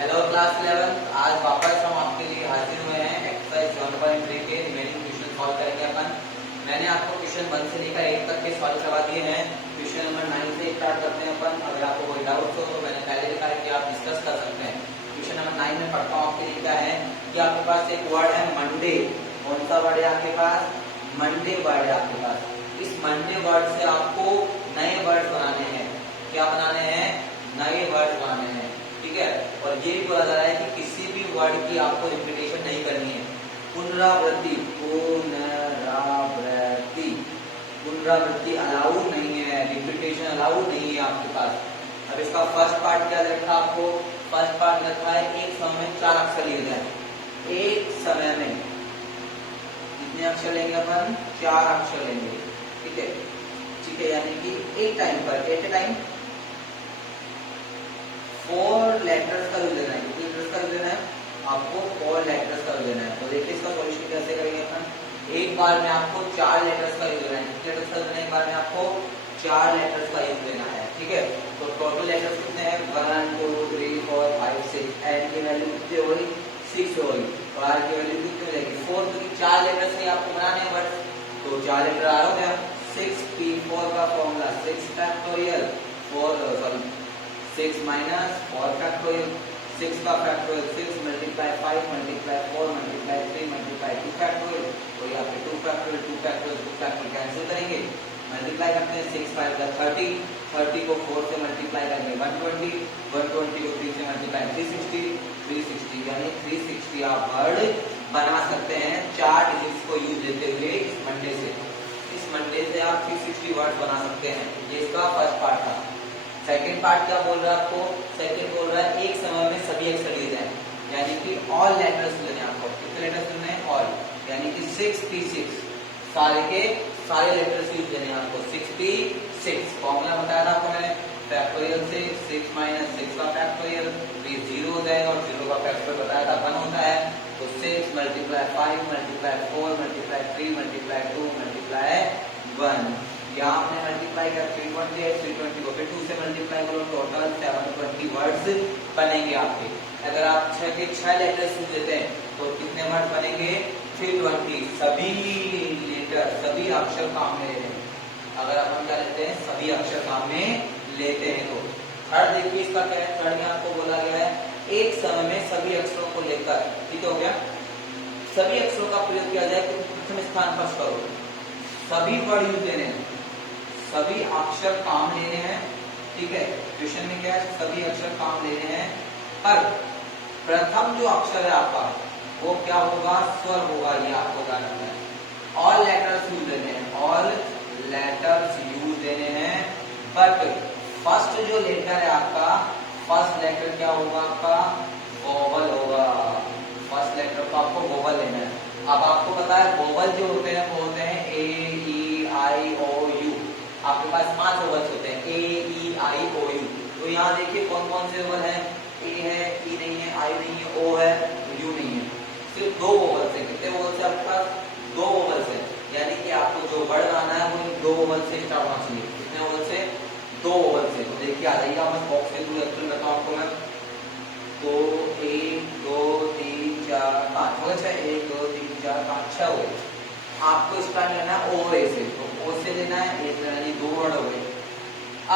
Hello class 11। आज वापस हम आपके लिए हाजिर हुए हैं एक्सरसाइज 1.3 के रिमेनिंग क्वेश्चन सॉल्व करेंगे अपन। मैंने आपको क्वेश्चन 1 से लेकर 8 तक के सॉल्व करवा दिए हैं। क्वेश्चन नंबर 9 से स्टार्ट करते हैं अपन। अगर आपको कोई डाउट हो तो मैंने पहले लिखा है कि आप डिस्कस कर सकते हैं। क्वेश्चन नंबर 9 में पढ़ता हूँ आपके लिए क्या है कि आपके पास एक वर्ड है मंडे। कौन सा वर्ड है आपके पास? मंडे वर्ड है आपके पास। इस मंडे वर्ड से आपको नए वर्ड बनाने हैं। क्या बनाने हैं? नए वर्ड बनाने हैं। ठीक है। और ये भी बोला जा रहा है कि किसी भी वर्ड की आपको रिपीटेशन नहीं करनी है। पुनरावृत्ति पुनरावृत्ति पुनरावृत्ति अलाउ नहीं है, रिपीटेशन अलाउ नहीं है आपके पास। अब इसका फर्स्ट पार्ट क्या रखा आपको? फर्स्ट पार्ट रखा है एक समय में 4 अक्षर लिए जाए। एक समय में कितने अक्षर लेंगे अपन? 4 अक्षर लेंगे। ठीक है, ठीक है, यानी कि एक टाइम पर एट ए टाइम 4 लेटर्स का यूज लेना है। कितने लेटर्स का यूज लेना है? आपको 4 लेटर्स का यूज लेना है। तो देखिए इसका सॉल्यूशन कैसे करेंगे अपन। एक बार में आपको 4 लेटर्स का यूज लेना है। कितने लेटर्स का यूज लेना है? एक बार में आपको 4 लेटर्स का यूज लेना है। ठीक है, तो टोटल लेटर्स कितने हैं? 1 2 3 4 5 6। एन की वैल्यू कितनी होगी? 6 होगी। और आर की वैल्यू कितनी हो जाएगी? 4। क्योंकि 4 लेटर्स ही आपको बनाने हैं वर्ड, तो 4 लेटर आ रहा है। 6p4 का फॉर्मूला 6 फैक्टोरियल 6 माइनस 4 फैक्टोरियल। 6 का factorial 6 multiply 5 multiply 4 multiply 3 multiply 2 factorial. तो यहाँ पे 2 फैक्टोरियल 2 फैक्टोरियल 2 फैक्टोरियल कैंसिल करेंगे। मल्टीप्लाई करते हैं 6 5 का 30, 30 को 4 से मल्टीप्लाई करेंगे 120, 120 को 3 से मल्टीप्लाई 360, 360 यानी 360 आप वर्ड बना सकते हैं 4 डिजिट्स को यूज लेते हुए। इस मंडे से आप 360 वर्ड बना सकते हैं। ये इसका फर्स्ट पार्ट था। सेकेंड पार्ट क्या बोल रहा है आपको? सेकेंड बोल रहा है एक समय में सभी अक्षर लिए जाए, यानी कि ऑल लेटर्स लेने हैं आपको। कितने लेटर्स लेने हैं? ऑल, यानी कि 6p6 सारे के सारे लेटर्स यूज लेने हैं आपको। 6p6 फॉर्मूला बताया था आपको मैंने। फैक्टोरियल से 6 माइनस 6 का फैक्टोरियल, तो 0 हो जाएगा और 0 का फैक्टोरियल बताया था 1 होता है। तो 6 multiply 5 multiply 4 multiply 3 multiply 2 multiply 1। यहाँ आपने मल्टीप्लाई कर 320 है, 320 को फिर 2 से मल्टीप्लाई करो, टोटल 720 वर्ड्स बनेंगे आपके। अगर आप 6 के 6 लेटर्स यूज लेते हैं तो कितने वर्ड बनेंगे? 320। सभी लेटर सभी अक्षर काम में लेते हैं। अगर अपन क्या लेते हैं? सभी अक्षर काम में लेते हैं। तो थर्ड देखिए इसका क्या है। थर्ड में आपको बोला गया है एक समय में सभी अक्षरों को लेकर। ठीक हो गया, सभी अक्षरों का प्रयोग किया जाए तो प्रथम स्थान पर करो। सभी वर्ड यूज लेने हैं, सभी अक्षर काम लेने हैं। ठीक है, क्वेश्चन में क्या है? सभी अक्षर काम लेने हैं, पर प्रथम जो अक्षर है आपका वो क्या होगा? स्वर होगा। ये आपको ध्यान रखना है। ऑल लेटर्स यूज लेने हैं, ऑल लेटर्स यूज लेने हैं, बट फर्स्ट जो लेटर है आपका, फर्स्ट लेटर क्या होगा आपका? वोवल होगा। फर्स्ट लेटर को आपको वोवल लेना है। अब आपको पता है वोवल जो होते हैं वो होते हैं ए ई आई ओ यू। आपके पास 5 वोवल्स होते हैं, ए ई आई ओ यू। तो यहाँ देखिए कौन कौन से वोवल है? ए है, ई नहीं है, आई नहीं है, ओ है, यू नहीं है। सिर्फ 2 वोवल्स है। कितने वोवल्स है आपके पास? 2 वोवल्स है। यानी कि आपको जो वर्ड बनाना है वो इन 2 वोवल से स्टार्ट होना चाहिए। कितने वोवल से? 2 वोवल से। तो देखिए आ जाइए, मैं बॉक्स के थ्रू एक्सप्लेन करता हूँ आपको मैं। तो 1 2 3 4 5 हो गए। 1 2 3 4 5 6 हो गए। आपको स्टार्ट लेना है ओ ए से, तो ओ से लेना है, एक लेना है, 2 वर्ड हो गए।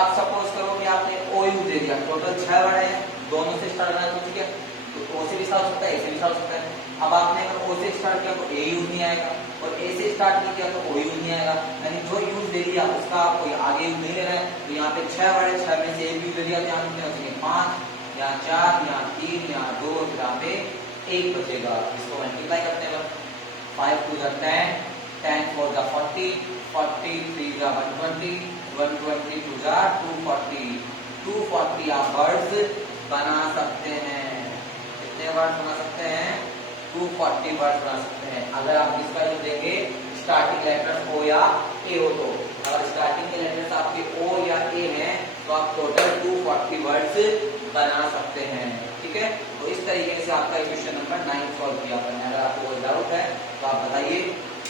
अब सपोज करो कि आपने ओ यू दे दिया, टोटल 6 वर्ड है, दोनों से स्टार्ट करना है। तो ठीक है, तो ओ से भी स्टार्ट हो सकता है, ए से भी स्टार्ट हो सकता है। अब आपने अगर ओ से स्टार्ट किया तो ए यूज नहीं आएगा, और ए से स्टार्ट नहीं किया तो ओ यूज नहीं आएगा। यानी जो यूज दे दिया उसका कोई आगे यूज नहीं ले रहा है। तो यहाँ पे 6 वर्ड है, 6 में से एक यूज दे दिया, तो यहाँ कितने बचेंगे? 5, यहाँ 4, यहाँ 3, यहाँ 2, यहाँ पे 1 बचेगा। इसको मल्टीप्लाई करते हैं। 5 2 10, 10 4 40, 40 3 120, 120 2 240, 240 आप वर्ड्स बना सकते हैं। कितने वर्ड्स बना सकते हैं? 240 वर्ड्स बना सकते हैं। अगर आप इसका यूज देंगे स्टार्टिंग लेटर्स ओ या ए हो तो। अगर स्टार्टिंग के लेटर्स आपके ओ या ए हैं तो आप टोटल 240 वर्ड्स बना सकते हैं। ठीक है, तो इस तरीके से आपका क्वेश्चन नंबर 9 सॉल्व किया आपने। अगर आपको कोई डाउट है तो आप बताइए।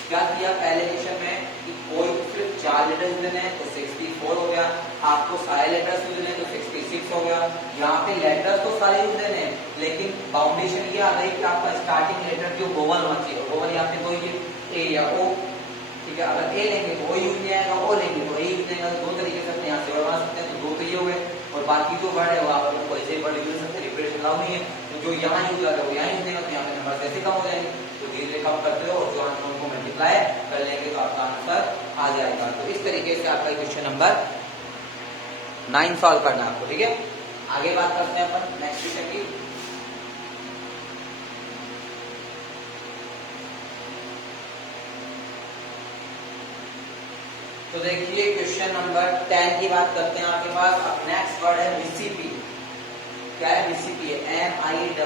क्या किया पहले क्वेश्चन में कि कोई सिर्फ 4 लेटर्स देने हैं तो 64 हो गया, आपको सारे लेटर्स यूज देने तो 66 हो गया। यहाँ पे लेटर्स तो सारे यूज देने हैं, लेकिन बाउंडेशन ये आ गई कि आपका स्टार्टिंग लेटर जो वोवल होना चाहिए, वोवल यहाँ पे कोई ए या ओ, ठीक है। अगर ए लेंगे तो ओ यूज नहीं आएगा, ओ लेंगे तो ए यूज नहीं आएगा। दो तरीके से अपने यहाँ से बना सकते हैं, तो दो तो ये हो गए, और बाकी जो वर्ड है वो आप लोग ऐसे वर्ड यूज सकते हैं, रिपीटेशन अलाउ नहीं है। तो जो यहाँ यूज आ रहा है वो यहाँ यूज नहीं होगा, तो यहाँ पे नंबर ऐसे कम हो जाएंगे। तो धीरे धीरे कम करते हो और जो आंसर उनको मल्टीप्लाई कर लेंगे तो आपका आंसर आ जाएगा। तो इस तरीके से आपका क्वेश्चन नंबर 9 सॉल्व करना है आपको, ठीक है। आगे बात करते हैं अपन नेक्स्ट क्वेश्चन की। तो देखिए क्वेश्चन नंबर 10 की बात करते हैं आपके पास। अब नेक्स्ट वर्ड है वीसीपी। क्या है वीसीपी? है MISSISSI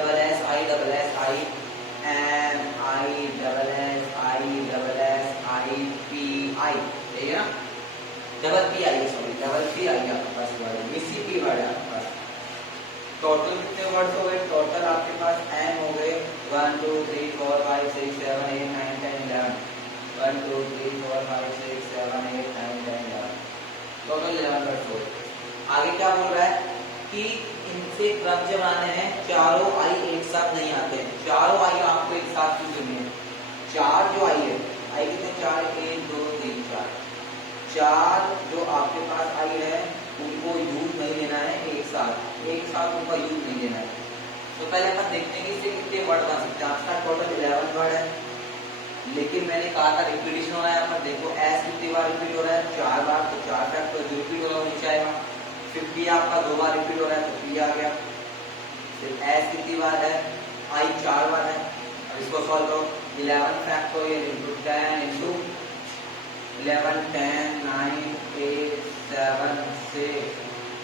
MISSISSIPI, ठीक है ना? Double P I, sorry double P I आपके पास वर्ड वीसीपी वर्ड है आपके पास। टोटल कितने वर्ड्स हो गए? टोटल आपके पास एम हो गए 1 2 3 4 5 6 7 8 9 10 11 1 2 3 4 5 6 7 8 9 10 11 टोटल 11 वर्ड्स हो गए। आगे क्या बोल रहा है कि इनसे क्रम जब आने हैं चारों आई एक साथ नहीं आते हैं। चारों आई आपको एक साथ क्यों चुनी है? चार जो आई है, आई कितने? 4 1 2 3 4 चार जो आपके पास आई है उनको यूज नहीं लेना है एक साथ उनका यूज नहीं लेना है। तो पहले अपन देखते हैं कि इससे कितने वर्ड बन सकते हैं। आपका टोटल 11 वर्ड है, लेकिन मैंने कहा था रिपीटिशन हो रहा है। अपन देखो एस कितनी बार रिपीट हो रहा है? 4 बार, तो 4 फैक्टर रिपीट हो रहा है नीचे आएगा। फिर पी आपका 2 बार रिपीट हो रहा है तो पी आ गया। फिर एस कितनी बार है? आई 4 बार है। अब इसको सॉल्व करो। 11 फैक्टोरियल इंटू 10 इंटू 11 10 9 8 7 6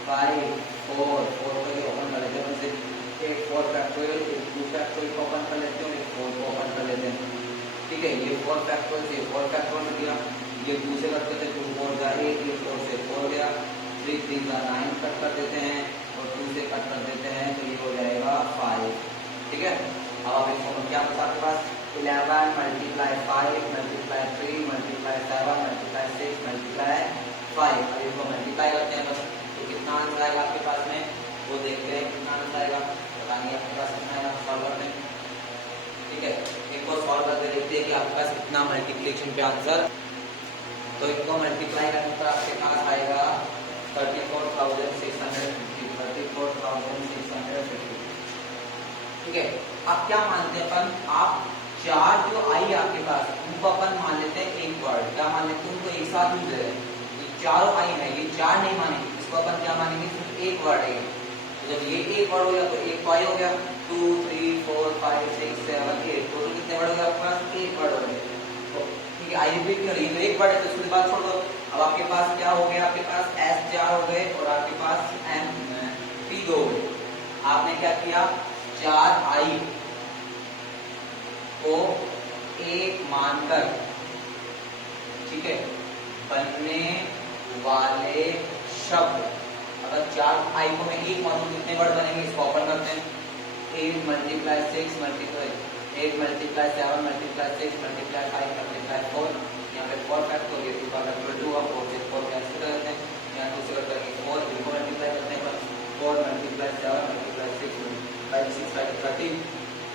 5 4 4 को ये ओपन कर लेते हैं। उनसे 8 4 फैक्टोरियल 2 फैक्टोरियल को ओपन कर लेते हैं, 4 को ओपन कर लेते हैं, ठीक है। ये 4 फैक्टोरियल से 4 फैक्टोरियल दिया, ये 2 से करते थे 2 4 का 8, ये 4 से 4 गया, 3 3 का 9 कट कर देते हैं और 2 से कट कर देते हैं तो ये हो जाएगा 5, ठीक है। अब आप इसको क्या बता आपके पास 11 multiply 5 multiply 3 multiply 7 multiply 6 multiply 5। अब इसको मल्टीप्लाई करते हैं बस, तो कितना आंसर आएगा आपके पास में वो देखते हैं। कितना आंसर आएगा पता नहीं आपके पास कितना आएगा, सॉल्व करते हैं, ठीक है। इनको सॉल्व करके देखते हैं कि आपके पास कितना मल्टीप्लिकेशन पे आंसर। तो इनको मल्टीप्लाई करने पर आपके पास आएगा 34,650 34,650, ठीक है। अब क्या मानते हैं अपन, आप 4 जो आई आपके पास उनको अपन मान लेते हैं एक वर्ड। क्या मान लेते हैं? उनको एक साथ यूज है। ये चारों आई है, ये 4 नहीं मानेंगे, इसको अपन क्या मानेंगे? सिर्फ एक वर्ड है। तो जब ये एक वर्ड हो गया तो एक तो आई हो गया। 2 3 4 5 6 7 8 टोटल कितने वर्ड हो गया आपके पास? एक वर्ड हो गया। तो ठीक है, आई रिपीट नहीं हो रही, तो एक वर्ड है तो उसके बाद छोड़ दो। अब आपके पास क्या हो गया? आपके पास एस 4 हो गए और आपके पास एम पी 2 हो गए। आपने क्या किया? 4 आई को एक मानकर, ठीक है, बनने वाले शब्द, अगर 4 आई को मैं एक मानूं कितने वर्ड बनेंगे? इसको ओपन करते हैं। 8 multiply 6 multiply 8 multiply 7 multiply 6 multiply 5 multiply 4, यहाँ पे 4 फैक्टोरियल 2 का फैक्टोरियल 2 और 4 से 4 कैंसिल कर देते हैं। यहाँ 2 से करके 4 इनको मल्टीप्लाई करते हैं। 4 मल्टीप्लाई 7 मल्टीप्लाई 6 5 6 5 30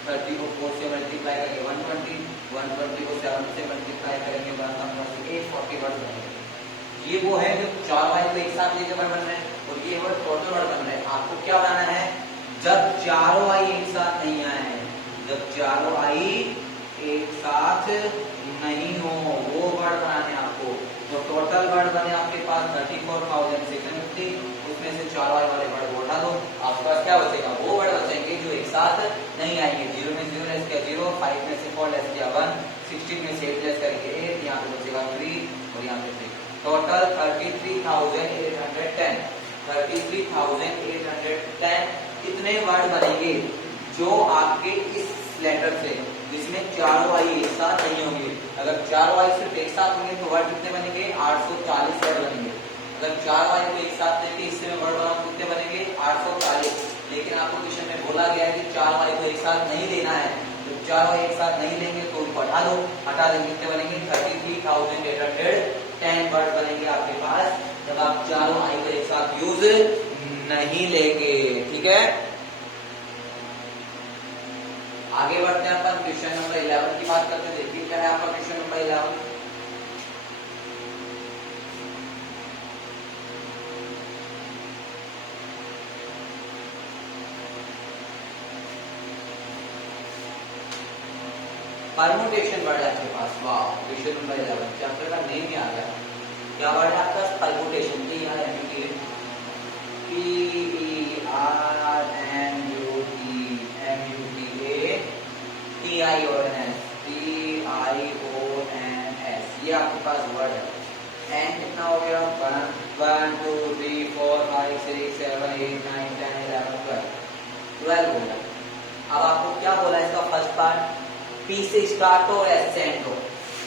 30 को 4 से मल्टीप्लाई करके 120 120 को 7 से मल्टीप्लाई करेंगे 840 वर्ड बनेंगे। ये वो है जो 4 वाई को एक साथ लेकर वर्ड बन रहे हैं और ये वर्ड टोटल वर्ड बन रहे हैं। आपको क्या बनाना है? जब चारों आई एक साथ नहीं आए हैं, जब चारों आई एक साथ नहीं हो वो वर्ड बनाने आपको। तो टोटल वर्ड बने आपके पास 34,650, उसमें से 4 आई वाले वर्ड को हटा दो, आपके पास क्या बचेगा? वो वर्ड बचेंगे जो एक साथ नहीं आएंगे। 0 में 0 लेस किया 0, 5 में से 4 लेस किया 1, 16 में से 8 लेस करके 8, यहाँ पे बचेगा 3 और यहाँ पे 3। टोटल 33,810 33,810 कितने वर्ड बनेंगे जो आपके इस लेटर से, जिसमें चारों आई एक साथ नहीं होंगे। अगर चारों आई सिर्फ एक साथ होंगे तो वर्ड कितने बनेंगे? 840 वर्ड बनेंगे। अगर 4 आई को एक साथ लेके इससे में वर्ड बनाओ कितने बनेंगे? 840। लेकिन आपको क्वेश्चन में बोला गया है कि 4 आई को एक साथ नहीं लेना है, तो चारों एक साथ नहीं लेंगे तो उनको हटा दो, हटा देंगे कितने बनेंगे 33,810 वर्ड बनेंगे आपके पास जब आप चारों आई को एक साथ यूज नहीं लेंगे। ठीक है, आगे बढ़ते हैं अपन क्वेश्चन नंबर 11 की बात करते हैं। देखिए क्या है आपका क्वेश्चन नंबर 11। परमुटेशन वर्ड है आपके पास। वाह, क्वेश्चन नंबर 11 चैप्टर का नेम ही आ गया। क्या वर्ड है आपका? परमुटेशन। ये आपके पास वर्ड है। एंड कितना हो गया? 1 2 3 4 5 6 7 8 9 10 11 12 हो गया। अब आपको क्या बोला इसका फर्स्ट पार्ट? पी से स्टार्ट हो, एस से एंड हो।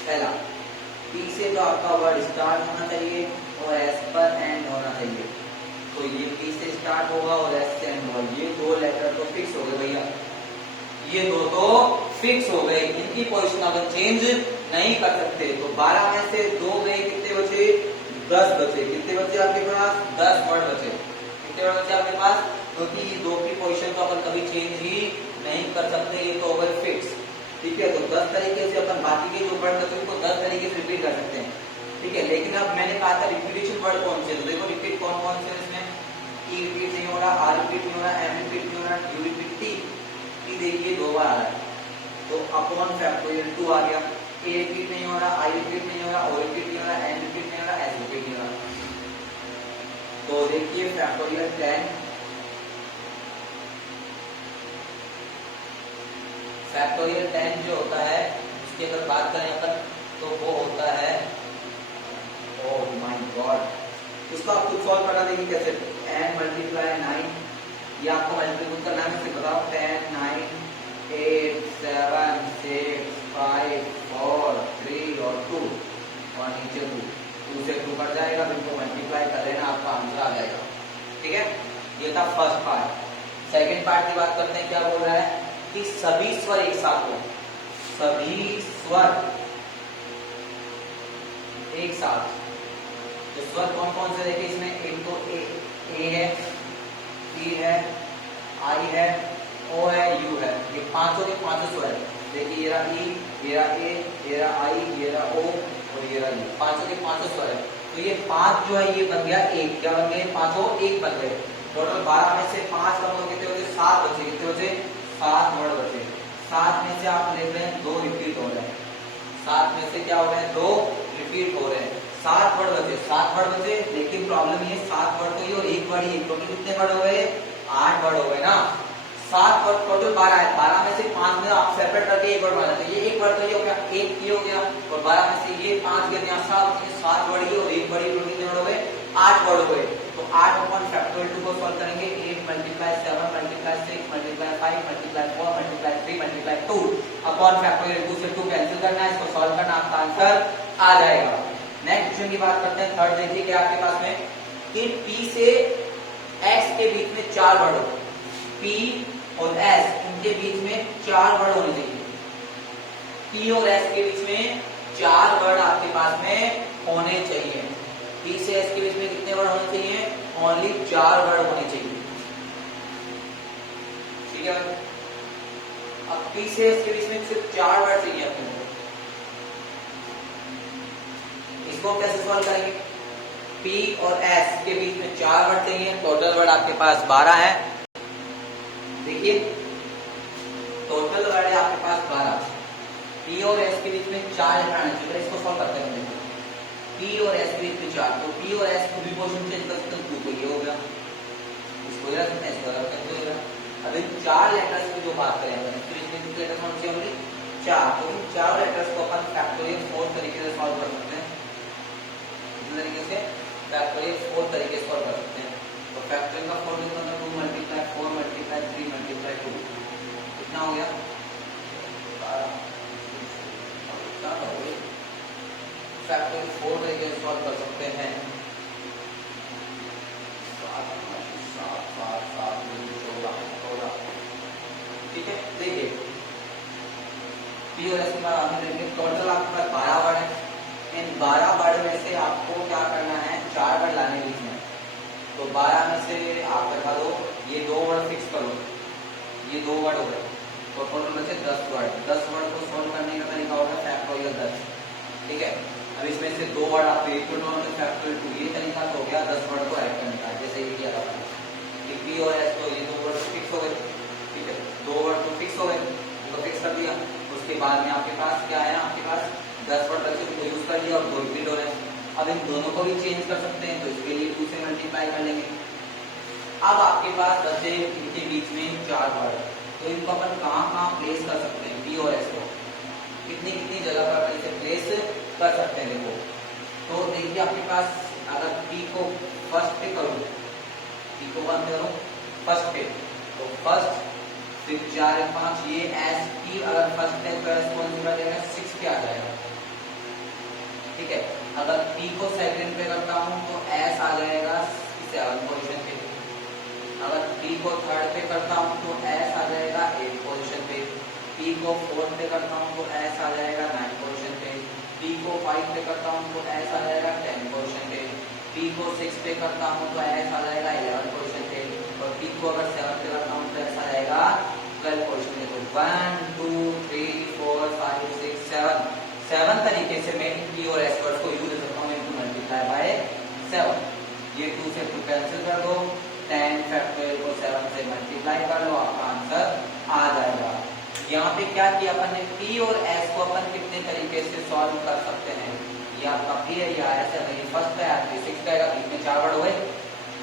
पहला पी से तो आपका वर्ड स्टार्ट होना चाहिए और एस पर एंड होना चाहिए। तो ये पी से स्टार्ट होगा और एस से एंड होगा। ये दो लेटर तो फिक्स हो गए भैया, ये दो तो फिक्स हो गए। इनकी पोजीशन अगर चेंज नहीं कर सकते तो 12 में से 2 गए, कितने बचे? 10 बचे। कितने बचे आपके पास? 10 वर्ड बचे। कितने वर्ड बचे आपके पास? क्योंकि ये दो की पोजीशन तो अपन कभी चेंज ही नहीं कर सकते, ये तो हो गए फिक्स। ठीक है, तो 10 तरीके से अपन बाकी के जो वर्ड बचे उनको 10 तरीके से रिपीट कर सकते हैं। ठीक है, लेकिन अब मैंने कहा था रिपीटेशन वर्ड कौन से? तो देखो रिपीट कौन कौन से इसमें? ई रिपीट नहीं हो रहा, आर रिपीट नहीं हो रहा, एम रिपीट नहीं हो रहा, यू रिपीट, टी देखिए 2 बार आ रहा है तो अपॉन फैक्टोरियल 2 आ गया। ए रिपीट नहीं हो रहा, आई रिपीट नहीं हो रहा, ओ रिपीट नहीं हो रहा, एन रिपीट नहीं हो रहा, एस रिपीट नहीं हो रहा। तो देखिए फैक्टोरियल 10, फैक्टोरियल 10 जो होता है उसकी अगर बात करें अपन तो वो होता है, ओह माय गॉड, इसको आप खुद सॉल्व करा देंगे कैसे? n मल्टीप्लाई 9, ये आपको मल्टीप्लाई करना है, मैं बताऊं 10 9 8 7 6 5 4 3 और 2 और नीचे 2 से 2 कट जाएगा, फिर इनको मल्टीप्लाई कर लेना, आपका आंसर आ जाएगा। ठीक है, ये था फर्स्ट पार्ट। सेकंड पार्ट की बात करते हैं। क्या बोल रहा है कि सभी स्वर एक साथ हो, सभी स्वर एक साथ। तो स्वर कौन कौन से देखिए इसमें? एक तो ए है, ई है, आई है, ओ है, यू है। ये पांचों के पांचों स्वर है। देखिए ये रहा ई, ये रहा ए, ये रहा आई, ये रहा ओ और ये रहा यू। पांचों के पांचों स्वर है। तो ये 5 जो है ये बन गया एक। क्या बन गए? पांचों एक बन गए। टोटल 12 में से 5 का मतलब कितने बचे? 7 बचे। कितने बचे? 7 वर्ड बचे। 7 में से आप देख रहे हैं 2 रिपीट हो रहे हैं। 7 में से क्या हो रहे हैं? 2 रिपीट हो रहे हैं। 7 वर्ड बचे, 7 वर्ड बचे। लेकिन प्रॉब्लम ये 7 वर्ड तो ये और एक वर्ड ही, टोटल कितने वर्ड हो गए? 8 वर्ड हो गए ना। 7 वर्ड टोटल 12 है। 12 में से 5 में आप सेपरेट करके एक वर्ड बना देते हैं। ये एक वर्ड तो ये हो गया, एक ये हो गया, और 12 में से ये 5 गए, यहाँ 7 वर्ड ही और एक वर्ड ही, टोटल कितने वर्ड हो गए? 8 वर्ड हो गए। तो 8 अपॉन फैक्टोरियल 2 को सॉल्व करेंगे। 8 multiply 7 multiply 6 multiply 5 multiply 4 multiply 3 multiply 2 upon factorial 2 से 2 कैंसिल करना है, इसको सॉल्व करना, आपका आंसर आ जाएगा। नेक्स्ट क्वेश्चन की बात करते हैं। थर्ड देखिए क्या आपके पास में कि P से X के बीच में 4 वर्ड हो। P और S इनके बीच में 4 वर्ड होने चाहिए। P और S के बीच में 4 वर्ड आपके पास में होने चाहिए। P से S के बीच में कितने वर्ड होने चाहिए? ओनली 4 वर्ड होने चाहिए। ठीक है भाई, अब P से S के बीच में सिर्फ 4 वर्ड चाहिए अपने को। इसको कैसे सॉल्व करेंगे? P और S के बीच में 4 वर्ड चाहिए। टोटल वर्ड आपके पास 12 है। देखिए टोटल वर्ड है आपके पास 12। P और S के बीच में 4 लेटर आने चाहिए। इसको सॉल्व करते हैं। P और S के बीच में 4, तो P और S को भी पोजीशन चेंज कर सकते हैं। 2 तो ये हो गया, इसको रख सकते हैं, इसको रख सकते हैं। अब इन 4 लेटर्स की जो बात करें तो इसमें कितने लेटर होने चाहिए? ओनली 4। तो इन 4 लेटर्स को अपन फैक्टोरियल 4 तरीके से सॉल्व कर सकते हैं। इस तरीके से फैक्टोरियल 4 तरीके से सॉल्व कर सकते हैं। तो फैक्टोरियल का 4 मतलब 2 मल्टीप्लाई 4 मल्टीप्लाई 3 मल्टीप्लाई 2 कितना हो गया? 12। फैक्टोरियल 4 तरीके से सॉल्व कर सकते हैं। 7 7 7 14। ठीक है, देखिए इन 12 वर्ड में से आपको क्या करना है, 4 वर्ड लाने बीच में। तो 12 में से आप बता दो, ये 2 वर्ड फिक्स करो, ये 2 वर्ड हो गए, तो टोटल बचे 10 वर्ड। 10 वर्ड को सोल्व करने का तरीका होगा फैक्टोरियल 10, ठीक है। अब इसमें से 2 वर्ड आप इक्वल टू फैक्टोरियल 2, ये तरीका तो हो गया 10 वर्ड को ऐड करने का, जैसे ये किया था पी और एस, तो ये 2 वर्ड फिक्स हो गए, ठीक है। 2 वर्ड तो फिक्स हो गए, तो फिक्स कर दिया। उसके बाद में आपके पास क्या है, आपके पास 10 वर्ड बचे, उनको यूज कर लिया और 2 रिपीट हो रहे हैं। अब इन दोनों को भी चेंज कर सकते हैं, तो इसके लिए 2 से मल्टीप्लाई कर लेंगे। अब आपके पास बचे इनके बीच में 4 वर्ड, तो इनको अपन कहाँ प्लेस कर सकते हैं, पी और एस को कितनी जगह पर इसे प्लेस कर सकते हैं। देखो तो देखिए आपके पास अगर पी को फर्स्ट पे करूं, पी को वन करूं फर्स्ट पे, तो फर्स्ट फिर 4 और 5, ये एस पी अगर फर्स्ट पे करेस्पॉन्ड कर देगा 6 पे आ जाएगा, ठीक है। अगर पी को सेकंड पे करता हूं तो एस आ जाएगा 7 पोजीशन पे। अगर पी को थर्ड पे करता हूं तो एस आ जाएगा 8 पोजीशन पे। पी को फोर्थ पे करता हूं तो एस आ जाएगा 9 पोजीशन पे। पी को 5 पे करता हूं तो एस आ जाएगा 10 पोजीशन पे। पी को 6 पे करता हूं तो एस आ जाएगा 11 पोजीशन पे। और पी को अगर 7 पे करता हूं तो एस आ जाएगा 12 पोजीशन पे। तो 1 2 3 4 5 6 7 तरीके से मैं पी और एस वर्ड को यूज कर सकता हूं इनटू मल्टीप्लाई बाय 7। ये 2 से 2 कैंसिल कर दो, 10 फैक्टोरियल को 7 से मल्टीप्लाई कर लो, आपका आंसर आ जाएगा। यहाँ पे क्या किया अपन ने, पी और एस को अपन कितने तरीके से सॉल्व कर सकते हैं। ये आपका पी है, ये एस है, ये फर्स्ट है, 6 का आएगा, बीच में 4 वर्ड हुए,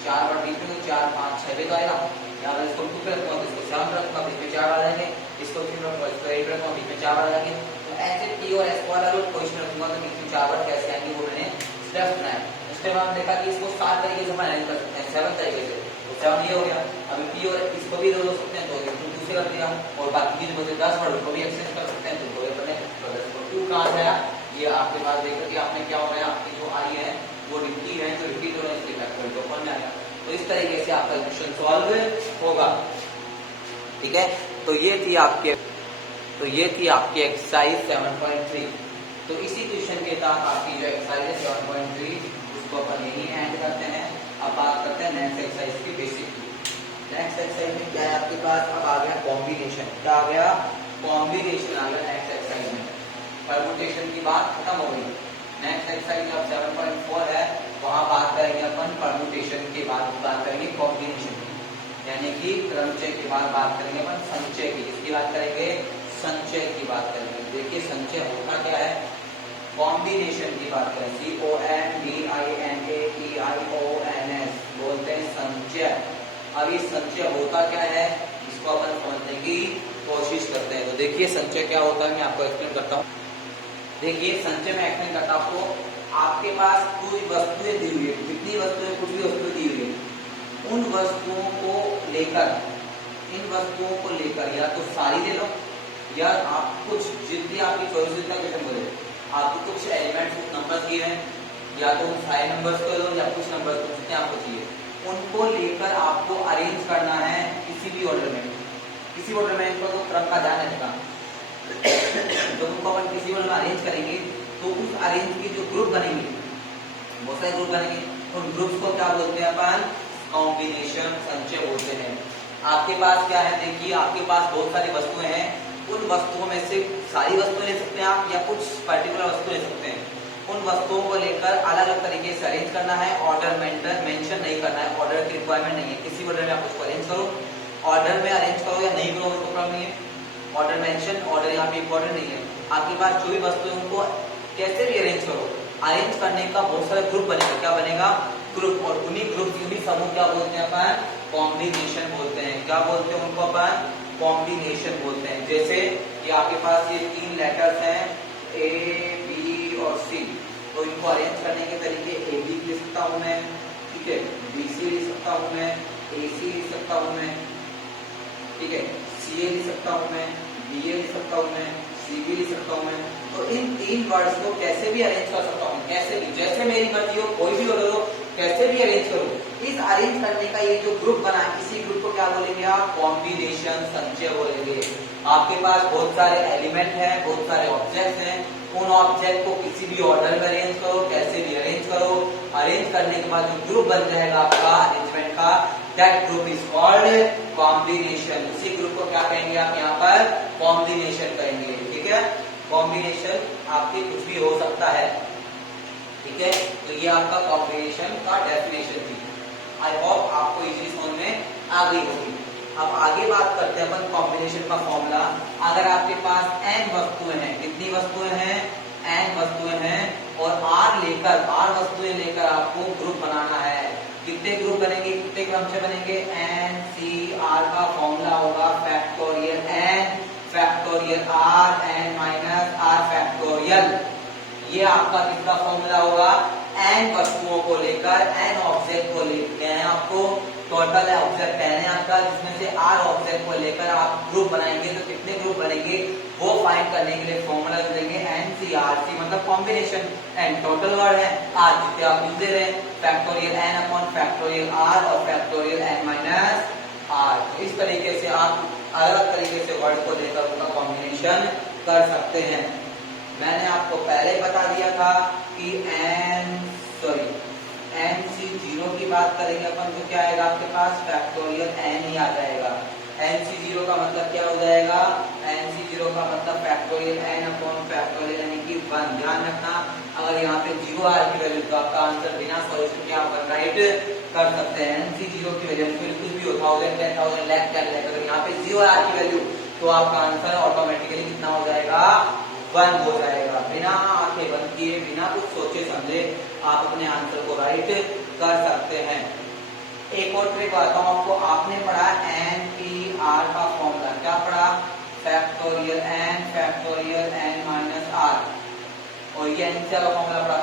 4 वर्ड बीच में, तो 4 5 6 पे तो आएगा। यहाँ पर इसको 2 पे रखूंगा तो इसको 7 रखूंगा, बीच में 4 आ जाएंगे, इसको 3 रखूंगा, इसको 8 रखूंगा, बीच में 4 आ जाएंगे। तो ऐसे पी और एस को अलग पोजिशन रखूंगा तो बीच में 4 वर्ड कैसे आएंगे वो मैंने स्टेप बनाया। उसके बाद देखा कि इसको 7 तरीके से अरेंज कर सकते हैं, 7 तरीके से, तो 7 ये हो गया। अभी पी और इसको भी दो सकते हैं, तो 2 से कर दिया, और बाकी की जो 10 वर्ड को भी एक्सचेंज कर सकते हैं, तो 2 बने। तो 2 कहाँ गया, ये आपके पास देखकर कि आपने क्या हो गया, आपकी जो आई है वो रिपीट है, जो रिपीट हो रहे हैं इसलिए फैक्टोरियल तो कौन में आया। तो इस तरीके से आपका क्वेश्चन सॉल्व होगा, ठीक है। तो ये थी आपकी एक्सरसाइज 7.3। तो इसी क्वेश्चन के साथ आपकी जो एक्सरसाइज है 7.3 उसको अपन यही एंड करते हैं। अब बात करते हैं नेक्स्ट एक्सरसाइज की बेसिक। नेक्स्ट एक्सरसाइज में क्या है आपके पास, अब आ गया कॉम्बिनेशन। क्या आ गया, कॉम्बिनेशन आ गया नेक्स्ट एक्सरसाइज में। परम्यूटेशन की बात खत्म हो गई। नेक्स्ट एक्सरसाइज अब 7.4 है, वहां बात करेंगे अपन परम्यूटेशन के बाद बात करेंगे कॉम्बिनेशन की, यानी कि क्रमचय के बाद बात करेंगे अपन संचय की। इसकी बात करेंगे, संचय की बात करेंगे। देखिए संचय होता क्या है, कॉम्बिनेशन की बात करें, COMBINATIONS बोलते हैं संचय। अब ये संचय होता क्या है, इसको अपन समझने की कोशिश करते हैं। तो देखिए संचय क्या होता है, मैं आपको एक्सप्लेन करता हूँ। देखिए संचय में एक्सप्लेन करता हूँ आपको, आपके पास कोई वस्तुएं दी हुई है, कितनी वस्तुएं, कुछ भी वस्तुएं दी हुई है, उन वस्तुओं को लेकर, इन वस्तुओं को लेकर या तो सारी ले लो, या आप कुछ जितनी आपकी चॉइस जितना क्वेश्चन बोले, आपको कुछ एलिमेंट्स, कुछ नंबर्स दिए हैं, या तो 5 नंबर्स को लो या कुछ नंबर्स को, जितने आपको चाहिए उनको लेकर आपको अरेंज करना है किसी भी ऑर्डर में। किसी ऑर्डर में इनको तो क्रम का ध्यान रखना। जब उनको अपन किसी ऑर्डर में अरेंज करेंगे तो उस अरेंज के जो ग्रुप बनेंगे, बहुत सारे ग्रुप बनेंगे, उन ग्रुप्स को क्या बोलते हैं अपन, कॉम्बिनेशन, संचय बोलते हैं। आपके पास क्या है, देखिए आपके पास बहुत सारी वस्तुएं हैं, उन वस्तुओं में से सारी वस्तुएं ले सकते हैं आप, या कुछ पर्टिकुलर वस्तु ले सकते हैं। उन वस्तुओं को लेकर अलग अलग तरीके से अरेंज करना है, ऑर्डर मेंशन नहीं करना है, ऑर्डर की रिक्वायरमेंट नहीं है। किसी ऑर्डर में आप उसको अरेंज करो, ऑर्डर में अरेंज करो या नहीं करो उसको प्रॉब्लम नहीं है। ऑर्डर मेंशन, ऑर्डर यहाँ पे इंपॉर्टेंट नहीं है। आपके पास जो भी वस्तु है उनको कैसे भी अरेंज करो, अरेंज करने का बहुत सारे ग्रुप बनेगा। क्या बनेगा, ग्रुप, और उन्हीं ग्रुप, उन्हीं समूह क्या बोलते हैं अपन, कॉम्बिनेशन बोलते हैं। क्या बोलते हैं उनको अपन, कॉम्बिनेशन बोलते हैं। जैसे ये आपके पास ये 3 लेटर्स हैं A, B और C, तो इनको अरेंज करने के तरीके AB लिख सकता हूँ मैं, ठीक है, BC लिख सकता हूँ मैं, AC लिख सकता हूँ मैं, ठीक है, CA लिख सकता हूँ मैं, BA लिख सकता हूँ मैं, CB लिख सकता हूँ मैं। तो इन 3 वर्ड्स को कैसे भी अरेंज कर सकता हूँ, कैसे भी, जैसे मेरी मर्जी हो, कोई भी ऑर्डर हो, कैसे भी अरेंज करो। इस अरेंज करने का ये जो ग्रुप बना है, इसी ग्रुप को क्या बोलेंगे आप, कॉम्बिनेशन, संचय बोलेंगे। आपके पास बहुत सारे एलिमेंट हैं, बहुत सारे ऑब्जेक्ट्स हैं, उन ऑब्जेक्ट को किसी भी ऑर्डर में अरेंज करो, कैसे भी अरेंज करो, अरेंज करने के बाद जो ग्रुप बन जाएगा आपका अरेंजमेंट का, that group is called combination. उसी ग्रुप को क्या कहेंगे आप यहाँ पर, कॉम्बिनेशन कहेंगे। ठीक है, कॉम्बिनेशन आपके कुछ भी हो सकता है। ठीक है, तो ये आपका कॉम्बिनेशन का डेफिनेशन थी। आई होप आपको इजीली समझ में आ गई होगी। अब आगे बात करते हैं अपन कॉम्बिनेशन का फॉर्मूला। अगर आपके पास n वस्तुएं हैं, कितनी वस्तुएं हैं, n वस्तुएं हैं, और r वस्तुएं लेकर आपको ग्रुप बनाना है। कितने ग्रुप बनेंगे, कितने क्रम से बनेंगे, n c r का फॉर्मूला होगा factorial n factorial r n minus r factorial. ये आपका किसका फॉर्मूला होगा, n वस्तुओं को लेकर n ऑब्जेक्ट को लेते हैं, आपको टोटल ऑब्जेक्ट n है आपका, जिसमें से r ऑब्जेक्ट को लेकर आप ग्रुप बनाएंगे। तो कितने ग्रुप बनेंगे वो फाइंड करने के लिए फॉर्मूला देंगे NCRC, मतलब कॉम्बिनेशन n टोटल वर्ड है, r जितने आप यूज दे रहे हैं, factorial n upon factorial r और फैक्टोरियल n माइनस r। इस तरीके से आप अलग तरीके से वर्ड को लेकर उनका कॉम्बिनेशन कर सकते हैं। मैंने आपको पहले ही बता दिया था कि NC0 की बात करेंगे अपन तो क्या आएगा आपके पास, फैक्टोरियल n ही आ जाएगा। NC0 का मतलब क्या हो जाएगा, NC0 का मतलब फैक्टोरियल n अपॉन फैक्टोरियल यानी कि 1। ध्यान रखना, अगर यहाँ पे 0 r की वैल्यू तो आपका आंसर बिना सॉल्यूशन के आप राइट कर सकते हैं। NC0 की वैल्यू फिर कुछ भी हो, 1000, 10,000, लाख कर लेगा, अगर यहाँ पे 0 r की वैल्यू तो आपका आंसर ऑटोमेटिकली कितना हो जाएगा, 1 हो जाएगा। बिना आंखें बंद किए, बिना कुछ सोचे समझे आप अपने आंसर को राइट कर सकते हैं। एक और ट्रिक बताता हूं आपको, आपने पढ़ा NPR का फॉर्मूला, क्या पढ़ा, फैक्टोरियल n माइनस r, और ये NCR का फॉर्मूला पढ़ा।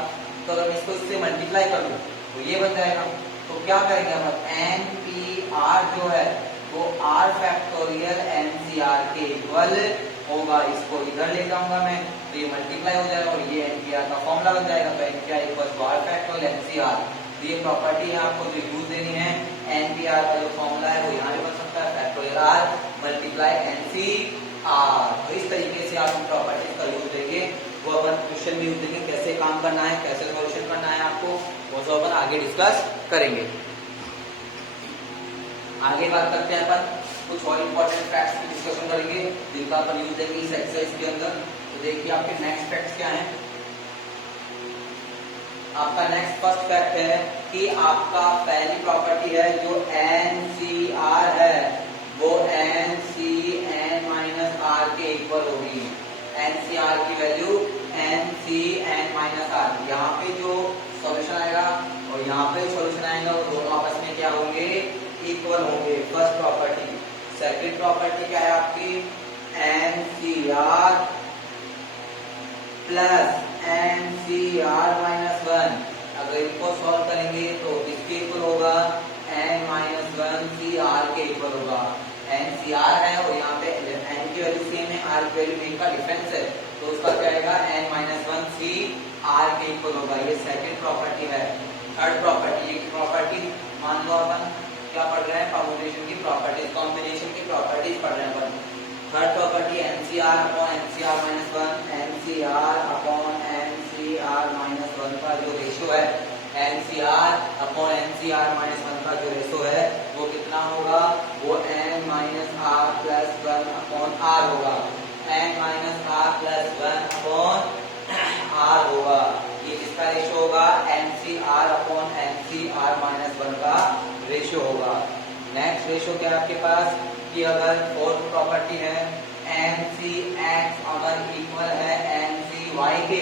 तो अगर मैं इसको इससे मल्टीप्लाई कर दूं तो ये बन जाएगा। तो क्या करेंगे हम, NPR जो है वो r फैक्टोरियल NCR के इक्वल होगा। इसको इधर ले जाऊंगा मैं तो ये मल्टीप्लाई हो जाएगा और ये NPR का फॉर्मूला बन जाएगा। तो NPR equal to r factorial NCR। तो ये प्रॉपर्टी है आपको जो यूज देनी है, NPR का जो फॉर्मूला है वो यहाँ पे बन सकता है, फैक्टोरियल r मल्टीप्लाई NCR। तो इस तरीके से आप प्रॉपर्टीज का यूज देंगे, वो अपन क्वेश्चन में यूज देंगे, कैसे काम करना है, कैसे सॉल्यूशन करना है आपको, वो सब अपन आगे डिस्कस करेंगे। आगे बात करते हैं अपन कुछ और इंपॉर्टेंट फैक्ट्स की डिस्कशन करेंगे जिनका अपन यूज देंगे इस एक्सरसाइज के अंदर। तो देखिए आपके नेक्स्ट फैक्ट्स क्या हैं। आपका नेक्स्ट फर्स्ट फैक्ट है कि आपका पहली प्रॉपर्टी है जो NCR है वो NCN माइनस R के इक्वल होगी। NCR की वैल्यू NCN माइनस R, यहाँ पे जो सॉल्यूशन आएगा और यहाँ पे सॉल्यूशन आएगा वो दोनों आपस में क्या होंगे, इक्वल होंगे। First property. सेकंड प्रॉपर्टी क्या है आपकी, NCR प्लस NCR माइनस 1। अगर इनको सॉल्व करेंगे तो किसके इक्वल होगा, n माइनस 1 CR के इक्वल होगा। NCR है और यहाँ पे n की वैल्यू सेम है, r की वैल्यू में का डिफरेंस है, तो उसका क्या आएगा, n माइनस 1 CR के इक्वल होगा। ये सेकंड प्रॉपर्टी है। थर्ड प्रॉपर्टी, ये प्रॉपर्टी मान लो अपन क्या पढ़ रहे हैं, परम्यूटेशन की प्रॉपर्टीज, कॉम्बिनेशन की प्रॉपर्टीज पढ़ रहे हैं अपन। Third property NCR upon NCR minus 1, NCR upon NCR minus 1 का जो रेशो है, NCR अपॉन NCR माइनस 1 का जो रेशो है वो कितना होगा, वो n minus r plus 1 upon r होगा। n minus r plus 1 upon r होगा। ये किसका रेशो होगा, NCR अपॉन NCR माइनस 1 का रेशो होगा। नेक्स्ट रेशो क्या है आपके पास कि अगर फोर्थ प्रॉपर्टी है NCX अगर इक्वल है NCY के,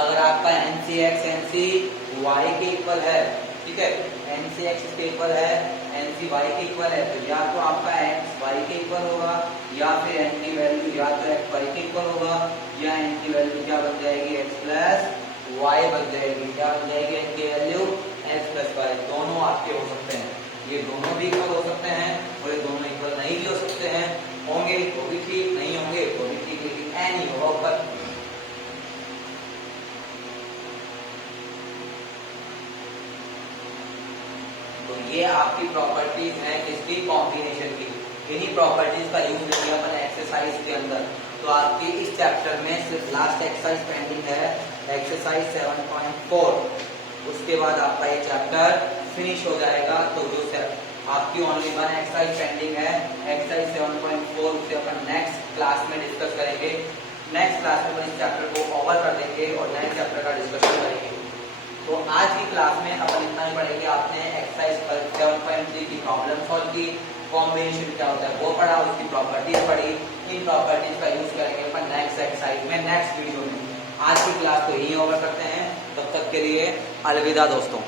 अगर आपका NCX NCY के इक्वल है, ठीक है, NCX इसके इक्वल है, NCY के इक्वल है, तो या तो आपका XY के इक्वल होगा या फिर N की वैल्यू या तो XY के इक्वल होगा या N की वैल्यू क्या बन जाएगी, X प्लस Y बन जाएगी। क्या बन जाएगी, N की वैल्यू X प्लस Y। दोनों आपके हो सकते हैं, ये दोनों भी इक्वल हो सकते हैं और ये दोनों इक्वल नहीं भी हो सकते हैं। होंगे तो भी ठीक, नहीं होंगे तो भी ठीक, लेकिन n ही होगा ऊपर। तो ये आपकी प्रॉपर्टीज हैं किसकी, कॉम्बिनेशन की। इन्हीं प्रॉपर्टीज का यूज करेंगे अपन एक्सरसाइज के अंदर। तो तो आपकी इस चैप्टर में सिर्फ लास्ट एक्सरसाइज पेंडिंग है, एक्सरसाइज 7.4। उसके बाद आपका ये चैप्टर फिनिश हो जाएगा। तो जो आपकी ओनली वन एक्सरसाइज पेंडिंग है, एक्सरसाइज 7.4, उसे अपन नेक्स्ट क्लास में डिस्कस करेंगे। नेक्स्ट क्लास में अपन इस चैप्टर को ओवर कर देंगे और नए चैप्टर का डिस्कशन करेंगे। तो आज की क्लास में अपन इतना ही पढ़ेंगे। आपने एक्सरसाइज 7.3 की प्रॉब्लम सॉल्व की, कॉम्बिनेशन क्या होता है वो पढ़ा, उसकी प्रॉपर्टीज पढ़ी। इन प्रॉपर्टीज का यूज करेंगे अपन नेक्स्ट एक्सरसाइज में, नेक्स्ट वीडियो में। आज की क्लास को यहीं ओवर करते हैं। तब तक के लिए अलविदा दोस्तों।